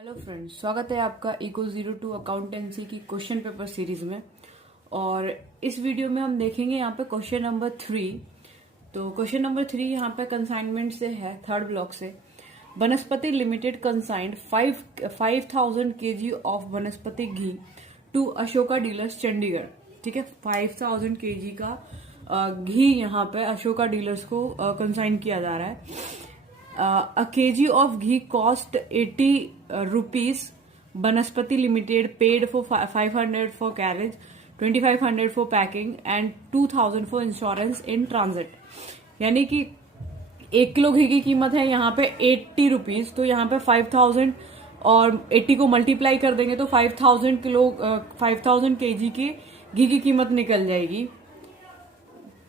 Hello friends, स्वागत है आपका इको 02 अकाउंटेंसी की क्वेश्चन पेपर सीरीज में। और इस वीडियो में हम देखेंगे यहाँ पे क्वेश्चन नंबर 3। तो क्वेश्चन नंबर 3 यहाँ पे कंसाइनमेंट से है, थर्ड ब्लॉक से। वनस्पति लिमिटेड कंसाइंड 5,000 kg ऑफ वनस्पति घी टू अशोका डीलर्स चंडीगढ़। ठीक है, 5,000 kg का घी यहाँ पे अशोका डीलर्स को कंसाइन किया जा रहा है। A kg of ghee cost 80 rupees. Banaspati Limited paid for 500 for carriage, 2,500 for packing and 2,000 for insurance in transit। यानी कि 1 किलो घी की कीमत है यहाँ पे 80 रुपीज। तो यहाँ पे 5,000 और 80 को मल्टीप्लाई कर देंगे तो 5,000 kg की घी की कीमत निकल जाएगी।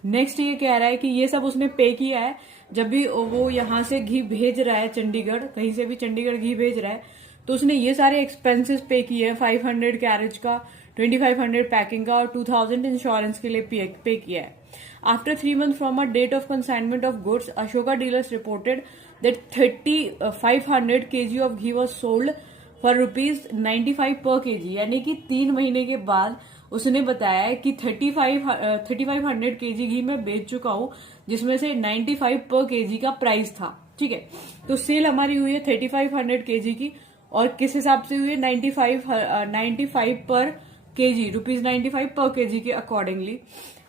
नेक्स्ट ये कह रहा है कि ये सब उसने पे किया है जब भी वो यहाँ से घी भेज रहा है चंडीगढ़, कहीं से भी चंडीगढ़ घी भेज रहा है तो उसने ये सारे एक्सपेंसेस पे किए हैं। 500 कैरेज का, 2,500 पैकिंग का और 2,000 इंश्योरेंस के लिए पे किया है। After 3 months from a date of consignment of goods, Ashoka dealers reported that 3,500 kg of ghee was sold for ₹95 per kg। यानी कि 3 महीने के बाद उसने बताया है कि 3,500 kg घी मैं बेच चुका हूं, जिसमें से 95 पर kg का प्राइस था। ठीक है, तो सेल हमारी हुई है 3,500 kg की और किस हिसाब से हुई है 95 पर kg, ₹95 पर kg के अकॉर्डिंगली।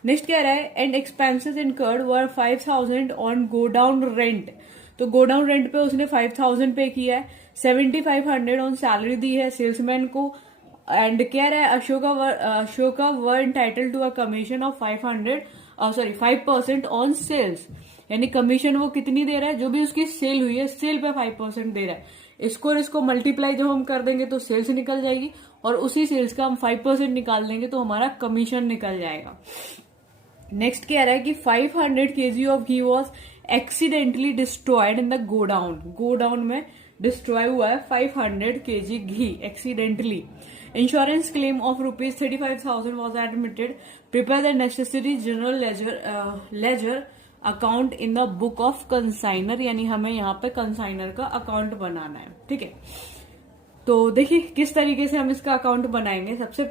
नेक्स्ट कह रहा है and expenses incurred were 5,000 on godown rent. तो गोडाउन रेंट पे उसने 5,000 पे किया है, 7,500 ऑन सैलरी दी है सेल्समैन को। एंड कह रहा है Ashoka were entitled to a commission of 5% on sales. यानी कमीशन वो कितनी दे रहा है, जो भी उसकी सेल हुई है सेल पे 5% दे रहा है। इसको मल्टीप्लाई जब हम कर देंगे तो सेल्स निकल जाएगी और उसी सेल्स का हम 5% निकाल देंगे तो हमारा कमीशन निकल जाएगा। नेक्स्ट कह रहा है कि 500 kg of ghee was accidentally destroyed in the godown में डिस्ट्रॉय हुआ है 500 kg ghee accidentally. Insurance claim of ₹35,000 was admitted. Prepare the necessary general ledger account in the book of consignor. यानी हमें यहाँ पे कंसाइनर का अकाउंट बनाना है। ठीक है, तो देखिए किस तरीके से हम इसका अकाउंट बनाएंगे। सबसे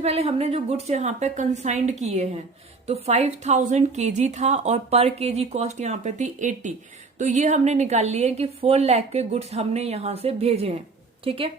पहले हमने जो गुड्स यहाँ पे कंसाइंड किए हैं तो 5,000 kg था और पर केजी कॉस्ट यहाँ पे थी 80। तो ये हमने निकाल लिया कि 4 लाख के गुड्स हमने यहाँ से भेजे हैं। ठीक है,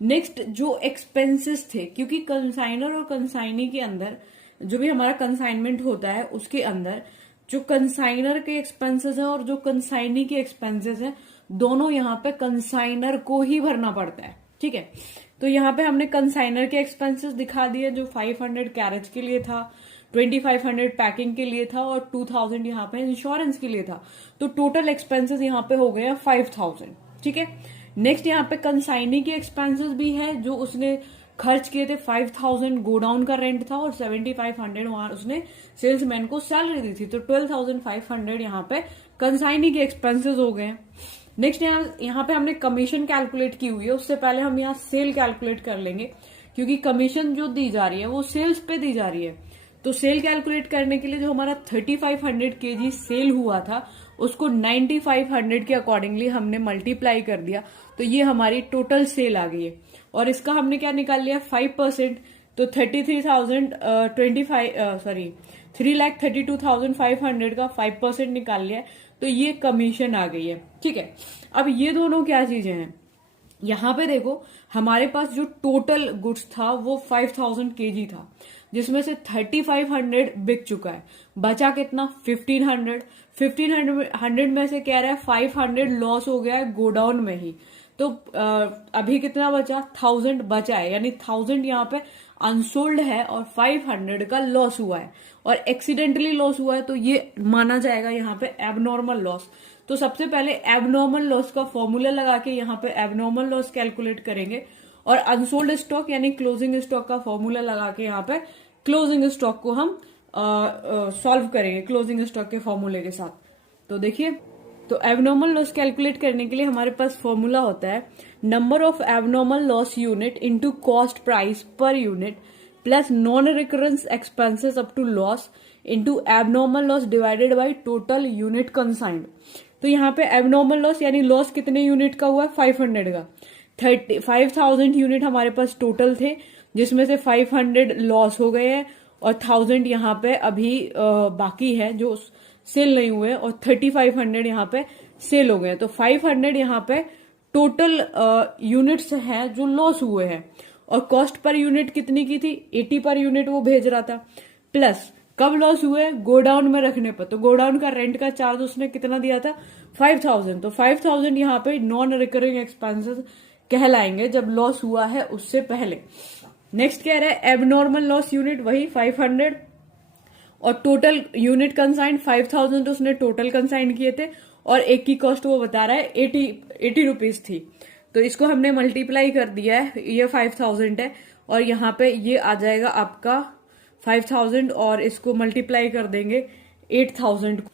नेक्स्ट जो एक्सपेंसेस थे, क्योंकि कंसाइनर और कंसाइनी के अंदर जो भी हमारा कंसाइनमेंट होता है उसके अंदर जो कंसाइनर के एक्सपेंसेस हैं और जो कंसाइनी के एक्सपेंसेस हैं दोनों यहाँ पे कंसाइनर को ही भरना पड़ता है। ठीक है, तो यहाँ पे हमने कंसाइनर के एक्सपेंसेस दिखा दिए जो 500 कैरेज के लिए था, 2,500 पैकिंग के लिए था और 2,000 यहाँ पे इंश्योरेंस के लिए था। तो टोटल एक्सपेंसेस यहाँ पे हो गए 5,000। ठीक है, नेक्स्ट यहाँ पे कंसाइनी के एक्सपेंसेस भी है जो उसने खर्च किए थे। 5,000 गोडाउन का रेंट था और 7,500 वहां उसने सेल्समैन को सैलरी दी थी। तो 12,500 यहाँ पे कंसाइनी के एक्सपेंसेस हो गए। नेक्स्ट यहाँ पे हमने कमीशन कैलकुलेट की हुई है, उससे पहले हम यहाँ सेल कैलकुलेट कर लेंगे क्योंकि कमीशन जो दी जा रही है वो सेल्स पे दी जा रही है। तो सेल कैलकुलेट करने के लिए जो हमारा 3,500 kg सेल हुआ था उसको 9,500 के अकॉर्डिंगली हमने मल्टीप्लाई कर दिया तो ये हमारी टोटल सेल आ गई है। और इसका हमने क्या निकाल लिया 5%। तो 3,32,500 का 5% निकाल लिया तो ये कमीशन आ गई है। ठीक है, अब ये दोनों क्या चीजें हैं, यहाँ पे देखो हमारे पास जो टोटल गुड्स था वो 5,000 kg था जिसमें से 3,500 बिक चुका है। बचा कितना 1,500 में से कह रहा है 500 लॉस हो गया है गोडाउन में ही। तो अभी कितना बचा 1,000 बचा है, यानी 1,000 यहाँ पे अनसोल्ड है और 500 का लॉस हुआ है और एक्सीडेंटली लॉस हुआ है तो ये माना जाएगा यहाँ पे एबनॉर्मल लॉस। तो सबसे पहले एबनॉर्मल लॉस का फॉर्मूला लगा के यहाँ पे एबनॉर्मल लॉस कैलकुलेट करेंगे और अनसोल्ड स्टॉक यानी क्लोजिंग स्टॉक का फॉर्मूला लगा के यहाँ पे क्लोजिंग स्टॉक को हम सॉल्व करेंगे क्लोजिंग स्टॉक के फॉर्मूले के साथ। तो देखिए, तो एबनॉर्मल लॉस कैलकुलेट करने के लिए हमारे पास फॉर्मूला होता है number of abnormal loss unit into cost price per unit plus non recurrence expenses up to loss into abnormal loss divided by total unit consigned. तो यहाँ पे एबनॉर्मल लॉस यानी लॉस कितने यूनिट का हुआ है, 500 का। 5,000 यूनिट हमारे पास टोटल थे, जिसमें से 500 लॉस हो गए हैं और 1000 यहाँ पे अभी बाकी है जो सेल नहीं हुए, और 3500 यहाँ पे सेल हो गए। तो 500 यहाँ पे टोटल यूनिट्स हैं जो लॉस हुए हैं। और कॉस्ट पर यूनिट कितनी की थी, 80 पर यूनिट वो भेज रहा था। प्लस कब लॉस हुए, गोडाउन में रखने पर। तो गोडाउन का रेंट का चार्ज उसने कितना दिया था, 5000। तो 5000 यहाँ पे नॉन रिकरिंग एक्सपेंसेस कहलाएंगे जब लॉस हुआ है उससे पहले। नेक्स्ट कह रहा है एबनॉर्मल लॉस यूनिट, वही 500, और टोटल यूनिट कंसाइंड 5000 तो उसने टोटल कंसाइंड किए थे, और एक की कॉस्ट वो बता रहा है 80 रुपीज थी। तो इसको हमने मल्टीप्लाई कर दिया है, ये 5000 है और यहाँ पे ये आ जाएगा आपका 5000, और इसको मल्टीप्लाई कर देंगे 8000 को।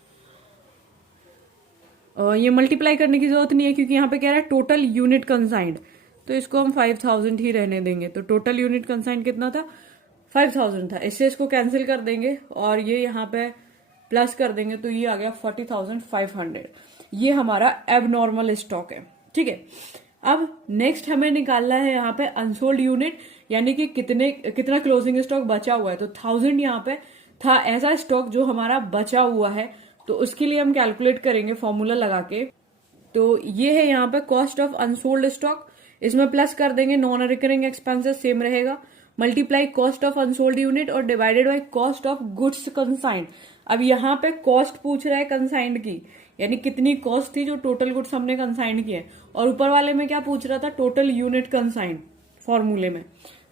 ये मल्टीप्लाई करने की जरूरत नहीं है क्योंकि यहाँ पे कह रहा है टोटल यूनिट कंसाइंड, तो इसको हम 5000 ही रहने देंगे। तो टोटल यूनिट कंसाइंड कितना था, 5000 था। इससे इसको कैंसिल कर देंगे और ये यहाँ पे प्लस कर देंगे, तो ये आ गया 40,500। ये हमारा एबनॉर्मल स्टॉक है, ठीक है। अब नेक्स्ट हमें निकालना है यहाँ पे अनसोल्ड यूनिट, यानी कि कितना क्लोजिंग स्टॉक बचा हुआ है। तो 1000 यहाँ पे था ऐसा स्टॉक जो हमारा बचा हुआ है, तो उसके लिए हम कैलकुलेट करेंगे फॉर्मूला लगा के। तो ये है यहाँ पे कॉस्ट ऑफ अनसोल्ड स्टॉक, इसमें प्लस कर देंगे नॉन रिकरिंग एक्सपेंसेस सेम रहेगा, multiply cost of unsold unit और divided by cost of goods consigned. अब यहाँ पे कॉस्ट पूछ रहा है कंसाइंड की, यानी कितनी कॉस्ट थी जो टोटल गुड्स हमने कंसाइंड किए, और ऊपर वाले में क्या पूछ रहा था, टोटल यूनिट कंसाइंड फॉर्मूले में।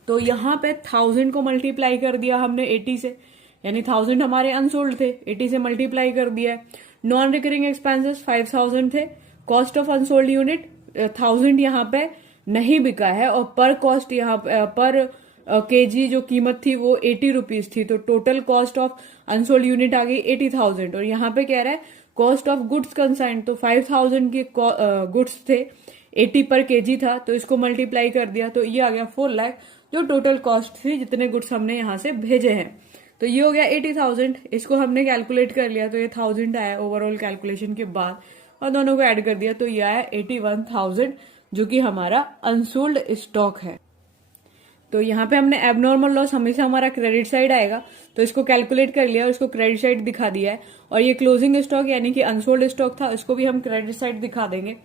तो यहाँ पे 1000 को मल्टीप्लाई कर दिया हमने 80 से, यानी 1000 हमारे अनसोल्ड थे, 80 से मल्टीप्लाई कर दिया है। नॉन रिकरिंग एक्सपेंसेस 5000 थे, कॉस्ट ऑफ अनसोल्ड यूनिट 1000 यहाँ पे नहीं बिका है, और पर कॉस्ट यहाँ पर केजी जो कीमत थी वो 80 रुपीज थी। तो total cost of unsold unit आ गई 80,000। और यहाँ पे कह रहा है कॉस्ट ऑफ गुड्स कंसाइंड, तो 5000 के गुड्स थे, 80 पर केजी था, तो इसको मल्टीप्लाई कर दिया, तो ये आ गया 4 लाख जो टोटल कॉस्ट थी जितने गुड्स हमने यहाँ से भेजे हैं। तो ये हो गया 80,000, इसको हमने कैलकुलेट कर लिया, तो ये 1000 आया ओवरऑल कैलकुलेशन के बाद, और दोनों को ऐड कर दिया, तो ये आया 81,000 जो कि हमारा अनसोल्ड स्टॉक है। तो यहाँ पे हमने एबनॉर्मल लॉस हमेशा हमारा क्रेडिट साइड आएगा, तो इसको कैलकुलेट कर लिया और इसको क्रेडिट साइड दिखा दिया है। और ये क्लोजिंग स्टॉक यानी कि अनसोल्ड स्टॉक था, इसको भी हम क्रेडिट साइड दिखा देंगे।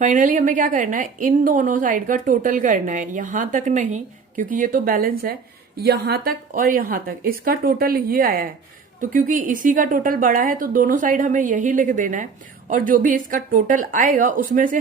फाइनली हमें क्या करना है, इन दोनों साइड का टोटल करना है, यहां तक नहीं क्योंकि ये तो बैलेंस है, यहां तक और यहां तक, इसका टोटल ये आया है। तो क्योंकि इसी का टोटल बड़ा है तो दोनों साइड हमें यही लिख देना है, और जो भी इसका टोटल आएगा उसमें से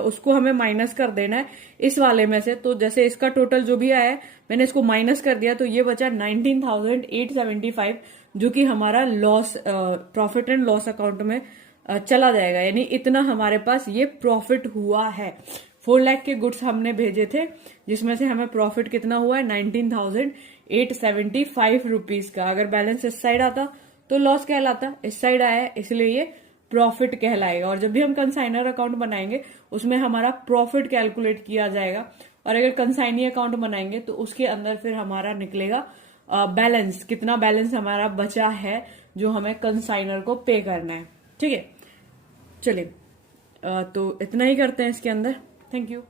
उसको हमें माइनस कर देना है इस वाले में से। तो जैसे इसका टोटल जो भी आया है मैंने इसको माइनस कर दिया, तो ये बचा 19,875 जो कि हमारा loss profit and loss account में चला जाएगा, यानी इतना हमारे पास ये प्रॉफिट हुआ है। 4 लाख के गुड्स हमने भेजे थे जिसमें से हमें प्रॉफिट कितना हुआ है, 19,875 रुपीज का। अगर बैलेंस इस साइड आता तो लॉस कहलाता, इस साइड आया है इसलिए ये प्रॉफिट कहलाएगा। और जब भी हम कंसाइनर अकाउंट बनाएंगे उसमें हमारा प्रॉफिट कैलकुलेट किया जाएगा, और अगर कंसाइनी अकाउंट बनाएंगे तो उसके अंदर फिर हमारा निकलेगा बैलेंस, कितना बैलेंस हमारा बचा है जो हमें कंसाइनर को पे करना है। ठीक है, चलिए तो इतना ही करते हैं इसके अंदर। Thank you.